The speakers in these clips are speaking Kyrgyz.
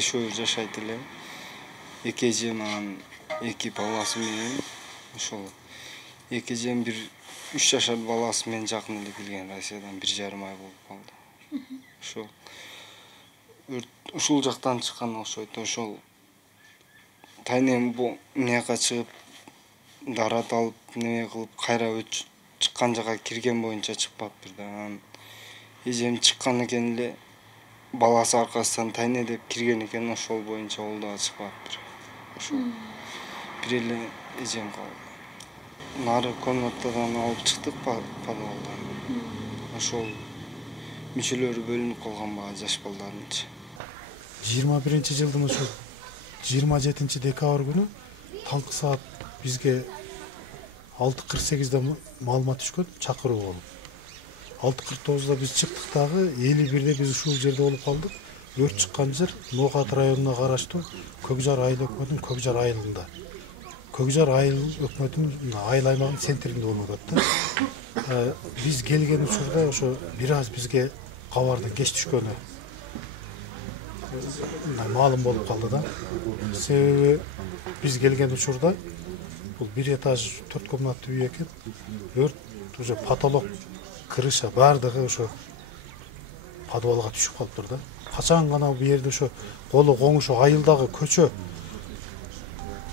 бешөө жашайт эле. Эки эжем анан эки баласы менен ошол эки эжем бир 3 жашар баласы менен жакын эле келген Россиядан 1,5 ай болуп калды. Ошол ушул жактан чыккан окшойт. Ошол тайнем бу мияка чыгып дарат алып неме кылып кайра чыккан жака кирген боюнча чыкпаптыр да. Анан эжем чыккан экен эле баласы аркасынан тайне деп кирген экен, ошол боюнча ол дагы чыкпаптыр. Ошол бир эле эжем калды. Нары комнатадан алып чыктык подвалдан. Ошол мүчөлөрү бөлүнүп калган баа жаш балдарынчы. 21-жылдын ошо 27-декабрь күнү таңкы саат бизге 6:48-де маалымат түшкөн, чакыруу болуп. 6:49-да биз чыктык дагы 51-де биз ушул жерде болуп калдык. Өрт чыккан жер Ноокат районуна караштуу Көкжар айыл өкмөтүнүн Көкжар айылында. Көкжар айыл өкмөтүнүн айыл аймагынын центринде болуп атат да. Биз келген учурда ошо бир аз бизге кабардын кеч түшкөнү маалым болуп калды да. Себеби биз келген учурда бул 1 этаж 4 комнаттуу үй экен. Өрт уже потолок, крыша бардыгы ошо подвалга түшүп калыптыр да. Качан гана бу жерде ошо колу коңшу айылдагы көчө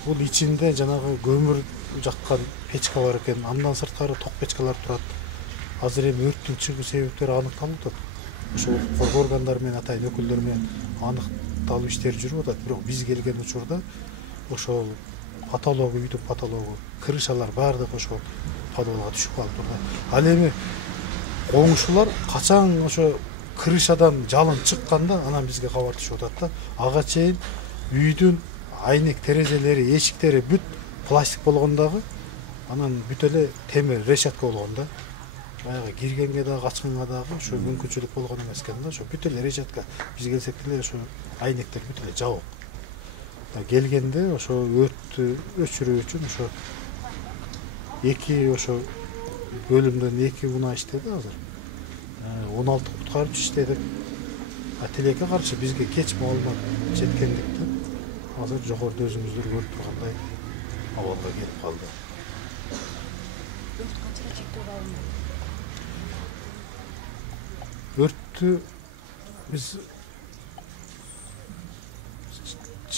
бул ичинде жанагы көмүр жаккан печка бар экен. Андан сырткары ток печкалар турат. Азыр эми өрттүн чыгуу себептери аныкталып атат. Ошо коргоо органдары менен атайын өкүлдөр менен аныкталуу иштери жүрүп атат. Бирок биз келген учурда ошол потологу, үйдүн потологу, крышалар бардыгы ошол подвалга түшүп калыптыр да. Ал эми коңшулар качан ошо крышадан жалын чыкканда анан бизге кабар түшүп атат да. Ага чейин үйдүн айнек терезелери, эшиктери бүт пластик болгондагы, анан бүт эле темир решетка болгон да. Баягы киргенге дагы качканга дагы ошо мүмкүнчүлүк болгон эмес экен да. Ошо бүт эле решетка биз келсек деле ошо айнектер бүт эле жабык. Келгенде ошо өрттү өчүрүү үчүн ошо эки ошо бөлүмдөн эки унаа иштеди азыр. 16 куткаруучу иштеди. Тилекке каршы бизге кеч маалымат жеткендиктен азыр жогоруда өзүңүздөр көрүп тургандай абалга келип калды. Өрт канчага чектөө алынды? Өрттү биз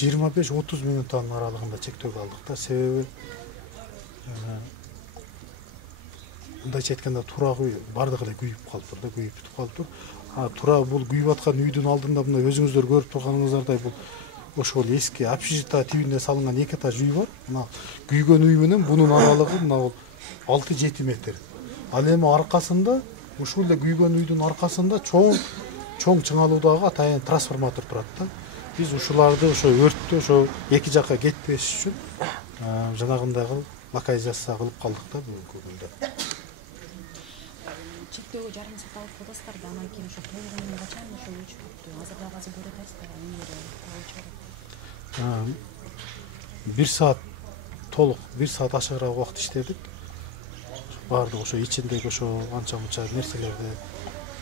25-30 минуттан аралыгында чектөөгө алдык да. Себеби мындайча айтканда турак үй бардыгы эле күйүп калыптыр да, күйүп бүтүп калыптыр. Тура бул күйүп аткан үйдүн алдында мына өзүңүздөр көрүп турганыңыздардай бул ошол эски общежитие тибинде салынган 2 этаж үй бар. Мына күйгөн үй менен бунун аралыгы мына бул 6-7 метр. Ал эми аркасында ушул эле күйгөн үйдүн аркасында чоң чыңалуудагы атайын трансформатор турат да. Биз ушуларды ошо өрттү ошо эки жакка кетпеш үчүн жанагындагы локализация кылып калдык да бүгүнкү күндө. Чектөөгө жарым саат алып атасыздар да, анан кийин ошо толугу качан ошо өчүп калды. Азыр дагы азыр көрүп атасыздар эмнелер. 1 саат толук, 1 саат ашыгыраак убакыт иштедик. Бардык ошо ичиндеги ошо анча-мунча нерселерди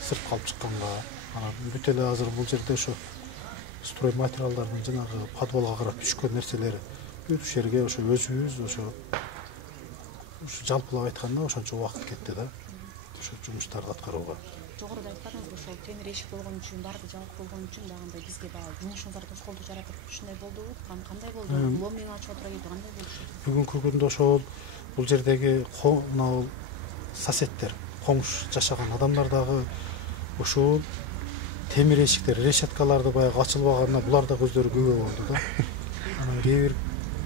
сырт калып чыкканга, анан бүт эле азыр бул жерде ошо строй материалдардын жанагы подвалга карап түшкөн нерселери бүт жерге ошо өзүбүз ошо жалпылап айтканда ошончо убакыт кетти да. Ошо жумуштарды аткарууга. Жогоруда айтканыңыз ошол темир эшик болгон үчүн, баарды жабык болгон үчүн дагы бизге баягы жумушуңуздар тоскоолдук жаратып ушундай болдубу? Кандай болду? Лом менен ачып отура ийди, кандай болушу? Бүгүнкү күндө ошол бул жердеги мына соседтер, коңш жашаган адамдар дагы ошол темир эшиктер, решеткаларды баягы ачылбаганына булар да көздөрү күбө болду да. Анан кээ бир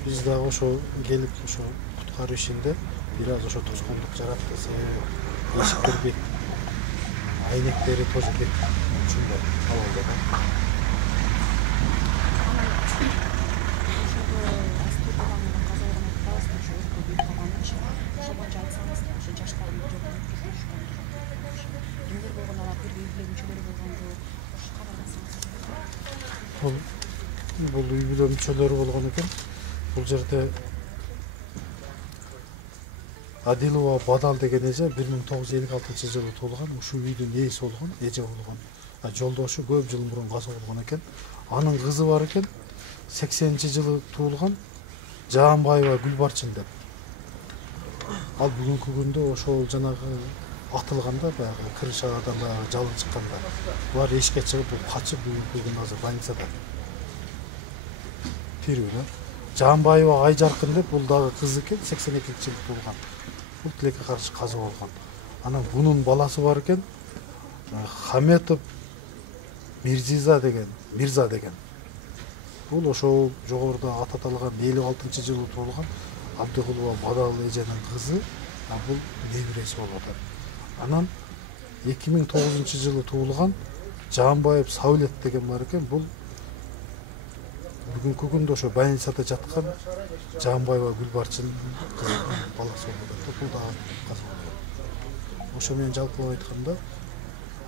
биз дагы ошо келип ошо куткаруу ишинде бир аз ошо тоскоолдук жаратты. Себеби эшиктер бек айнектери тоже бек ушундай абалда да. Бул үй бүлө мүчөлөрү болгон экен. Бул жерде Адилова Бадал деген эже 1956 жылы туулган, ушул үйдүн ээси болгон, эже болгон. жолдошу көп жыл мурун каза болгон экен. Анын кызы бар экен, 80-жылы туулган Жаанбаева Гүлбарчын деп. Ал бүгүнкү күндө ошол жанагы атылганда баягы крышадан баягы жалын чыкканда булар эшикке чыгып качып бүгүнкү күндө азыр больницада. Тирүү. Жаанбаева Айжаркын деп, бул дагы кызы экен, 82-жылы туулган. Бул тилекке каршы каза болгон. Анан бунун баласы бар экен, Хаметов Мирза деген. Бул ошол жогоруда аты аталган 56-жылы туулган Абдыкулова Бадал эженин кызы, бул небереси болуп атат. Анан 2009-жылы туулган Жаанбаев Саулет деген бар экен, бул бүгүнкү күндө ошо больницада жаткан Жаанбаева Гүлбарчын кызынын баласы болуп атат. Бул дагы каза болгон. Ошо менен жалпылап айтканда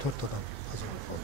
4 адам каза болгон.